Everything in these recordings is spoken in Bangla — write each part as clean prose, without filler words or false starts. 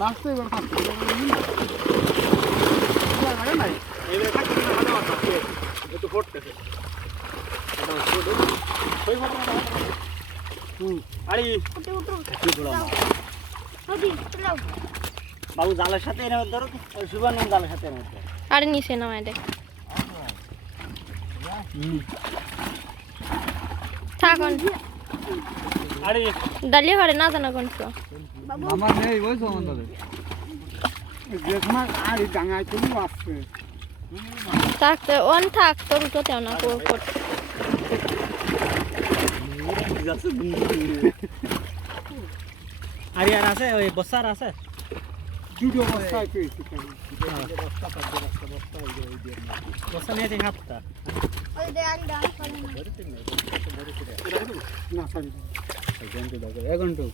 মাছ তো এবার খাচ্ছে লাগে নাই এইবার খাচ্ছে না খাচ্ছে একটু ফটতেছে আরে বাবু জালের সাথে এর ধরো সুবর্ণ জালের সাথে এর মধ্যে আরে নিচে নামায় দে থাকুন আরে ডালিয়ে ঘরে না জানা কোন তো আমার নেই ওই সম্বন্ধে দেখমা আর ডাঙায় তুমি আসছে থাকতে অন থাক তোর উঠোতেও না আরে আর আছে ওই বস্তার আছে দুটো বস্তা পেয়েছি বস্তা নিয়ে যাই হাতটা ওই দে আরি ডান না সরি এগন্টু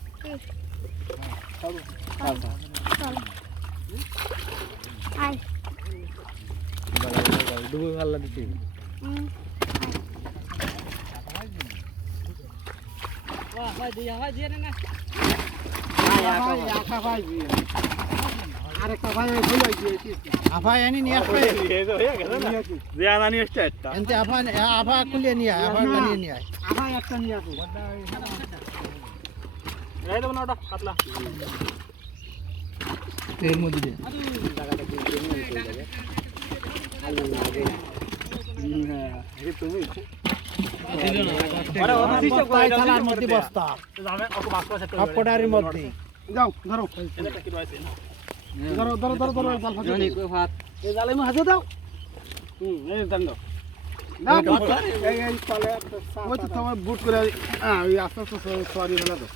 আই ডুবু ভালো দিতে বাহ ভাই দিয়ে না আখা ভাই দিয়ে আরেকটা ভাই ভুল হইছে আফা এনে নিয়ে আসবে এই তো হয়ে গেল না যে আনা নিয়ে আসছে একটা এনতে আফা কুলিয়ে নিয়ে আফা নিয়ে নিয়ে আফা একটা নিয়ে আসো এই দেব না ওটা কাটলা এর মধ্যে দে জায়গাটা কি লাগে আলো লাগে এই তুমি আরে ওটা সিস্টেম করে থালার মধ্যে বস্তা যাবে ওকে বাস করে সেট আপকটারির মধ্যে যাও ধরো এটা কি রয়েছে ধরো ধরো ধরো ধরো জাল ফাঁসে জনি কই ভাত এই জালে মে হাজে দাও এই দণ্ড না এই তলে ওই তো তোমার বুট করে ওই আস্তে আস্তে সরি হলো তো